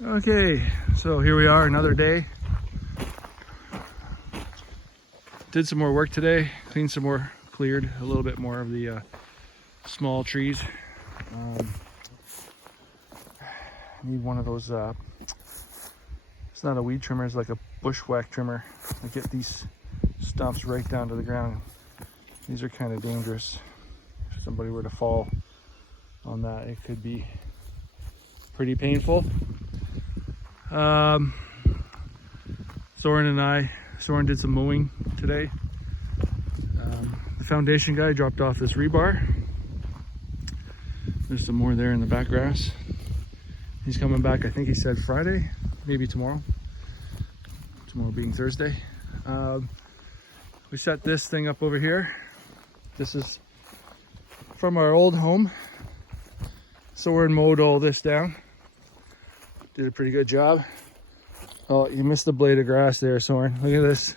Okay, so here we are, another day. Did some more work today, cleaned some more, cleared a little bit more of the small trees. Need one of those, it's not a weed trimmer, it's like a bushwhack trimmer. I get these stumps right down to the ground. These are kind of dangerous. If somebody were to fall on that, it could be pretty painful. Soren did some mowing today. The foundation guy dropped off this rebar. There's some more there in the back grass. He's coming back, I think he said Friday, maybe tomorrow. Tomorrow being Thursday. We set this thing up over here. This is from our old home. Soren mowed all this down. Did a pretty good job. Oh, you missed the blade of grass there, Soren. Look at this.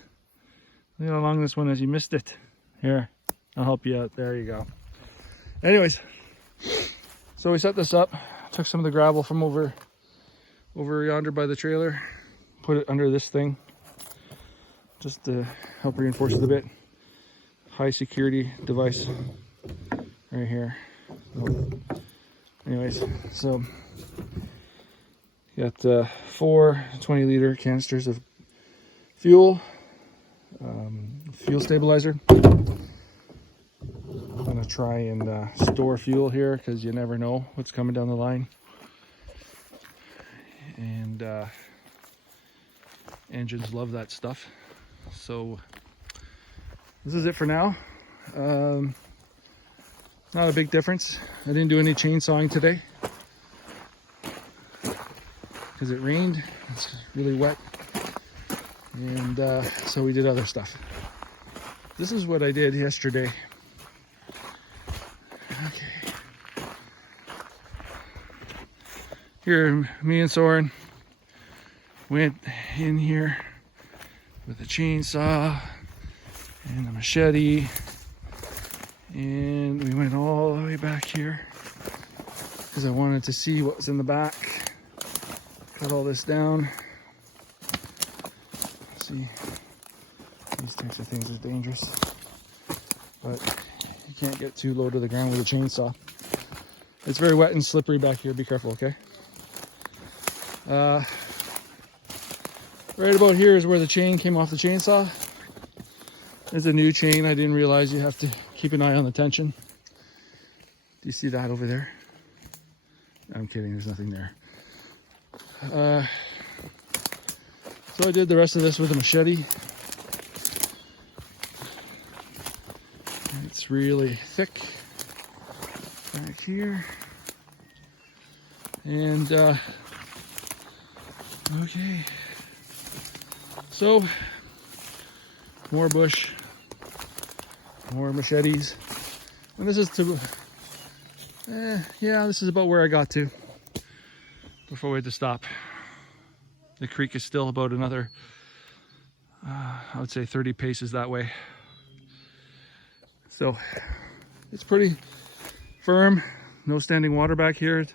Look how long this one is. You missed it. Here, I'll help you out. There you go. Anyways, so we set this up. Took some of the gravel from over yonder by the trailer. Put it under this thing. Just to help reinforce it a bit. High security device right here. Anyways, so got 4 20-liter canisters of fuel, fuel stabilizer. I'm gonna try and store fuel here because you never know what's coming down the line. And engines love that stuff. So this is it for now. Not a big difference. I didn't do any chainsawing today because it rained. It's really wet, and so we did other stuff. This is what I did yesterday. Okay, here me and Soren went in here with a chainsaw and a machete, and we went all the way back here because I wanted to see what was in the back. Cut all this down. See, these types of things are dangerous, but you can't get too low to the ground with a chainsaw. It's very wet and slippery back here. Be careful, okay? Right about here is where the chain came off the chainsaw. There's a new chain. I didn't realize you have to keep an eye on the tension. Do you see that over there? I'm kidding, there's nothing there. So I did the rest of this with a machete. It's really thick back here. And okay. So more bush, more machetes. And this is to, yeah, this is about where I got to before we had to stop. The creek is still about another, I would say 30 paces that way. So it's pretty firm, no standing water back here. It's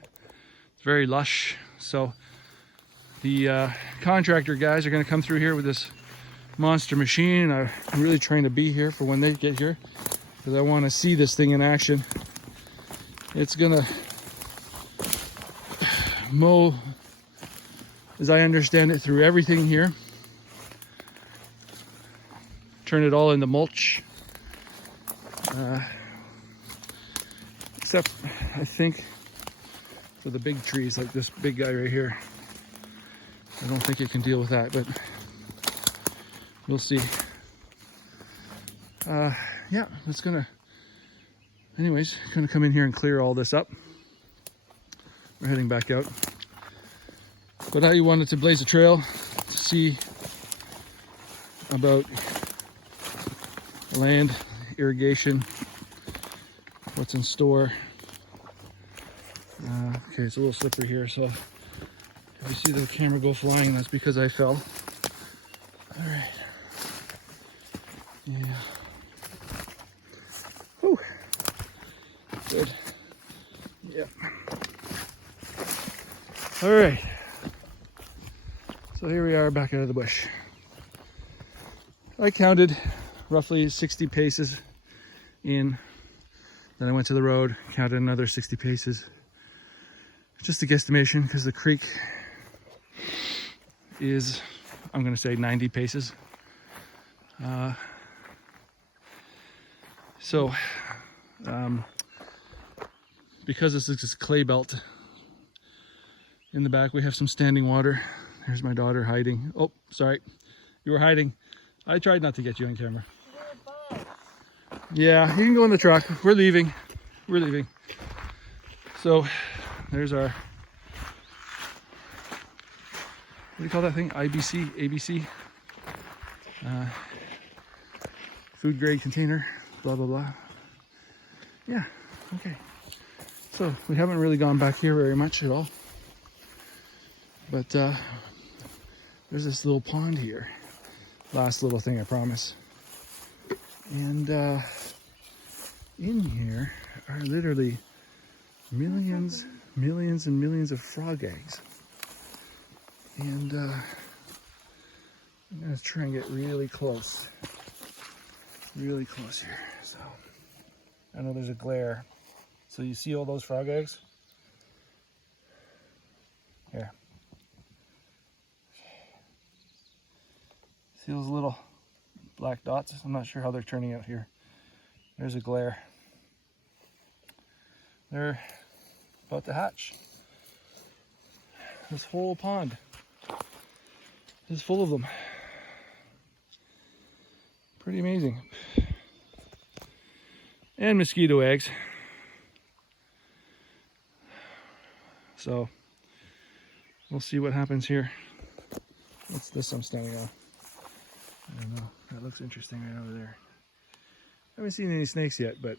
very lush. So the contractor guys are gonna come through here with this monster machine. I'm really trying to be here for when they get here because I want to see this thing in action. It's gonna mow, as I understand it, through everything here, turn it all into mulch, except I think for the big trees like this big guy right here. I don't think it can deal with that, but we'll see. Yeah, it's gonna, anyways, gonna come in here and clear all this up. We're heading back out. But I wanted to blaze a trail to see about land, irrigation, what's in store. Okay, it's a little slippery here, so if you see the camera go flying, that's because I fell. All right. Yeah. Whew. Good. Yep. All right. So here we are back out of the bush. I counted roughly 60 paces in. Then I went to the road, counted another 60 paces. Just a guesstimation because the creek is, I'm going to say 90 paces. Because this is just clay belt, in the back we have some standing water. There's my daughter hiding. Oh, sorry, you were hiding. I tried not to get you on camera. Yeah, you can go in the truck. We're leaving. We're leaving. So there's our, what do you call that thing? IBC, ABC. Food grade container, blah, blah, blah. Yeah, okay. So we haven't really gone back here very much at all. But there's this little pond here. Last little thing, I promise. And in here are literally millions and millions of frog eggs. And I'm gonna try and get really close here. So I know there's a glare. So you see all those frog eggs? Here. See those little black dots? I'm not sure how they're turning out here. There's a glare. They're about to hatch. This whole pond is full of them. Pretty amazing. And mosquito eggs. So we'll see what happens here. What's this I'm standing on? I don't know. That looks interesting right over there. I haven't seen any snakes yet, but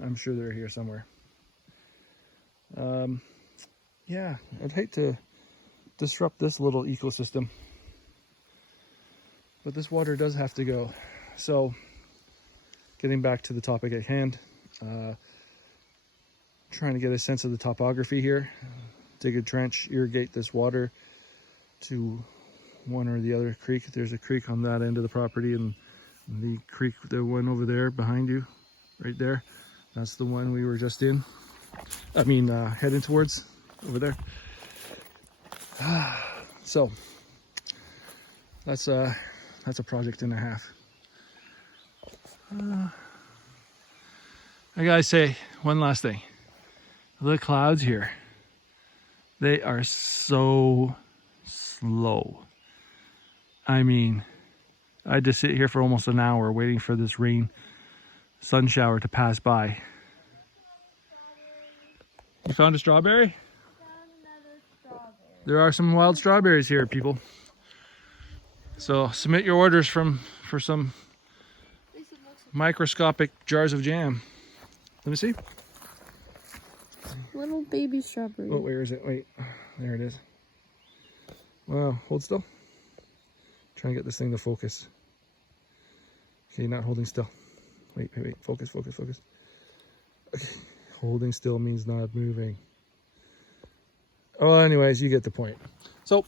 I'm sure they're here somewhere. Yeah, I'd hate to disrupt this little ecosystem, but this water does have to go. So getting back to the topic at hand, trying to get a sense of the topography here, dig a trench, irrigate this water to one or the other creek. There's a creek on that end of the property, and the creek, the one over there behind you, right there, that's the one we were just in. I mean, heading towards over there. So that's a project and a half. I gotta say one last thing. The clouds here, they are so slow. I mean, I had to sit here for almost an hour waiting for this sun shower to pass by. You found a strawberry? Found another strawberry. There are some wild strawberries here, people. So submit your orders for some microscopic jars of jam. Let me see. Little baby strawberry. Oh, where is it? Wait, there it is. Wow, hold still. Try and get this thing to focus. Okay, not holding still. Wait, focus. Okay. Holding still means not moving. Oh, anyways, you get the point. So,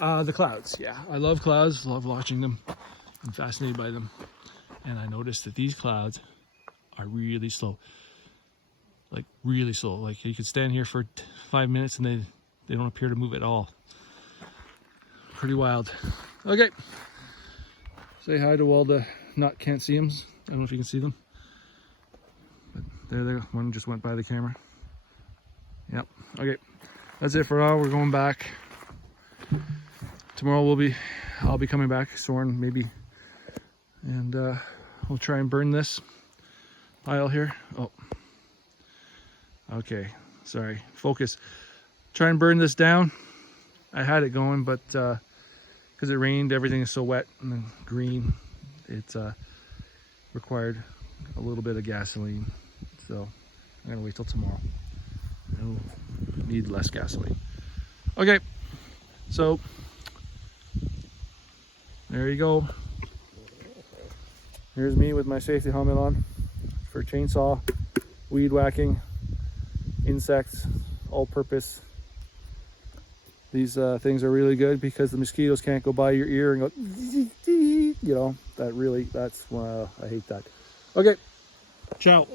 the clouds. Yeah, I love clouds, love watching them. I'm fascinated by them. And I noticed that these clouds are really slow. Like, really slow. Like, you could stand here for 5 minutes and they don't appear to move at all. Pretty wild. Okay. Say hi to all the can't see them. I don't know if you can see them. But there, one just went by the camera. Yep. Okay. That's it for now. We're going back. Tomorrow I'll be coming back, Soren maybe. And we'll try and burn this pile here. Oh. Okay. Sorry. Focus. Try and burn this down. I had it going, but because it rained, everything is so wet and green, it required a little bit of gasoline. So I'm gonna wait till tomorrow. I'll need less gasoline. Okay, so there you go. Here's me with my safety helmet on for chainsaw, weed whacking, insects, all-purpose These things are really good because the mosquitoes can't go by your ear and go, you know, that's I hate that. Okay, ciao.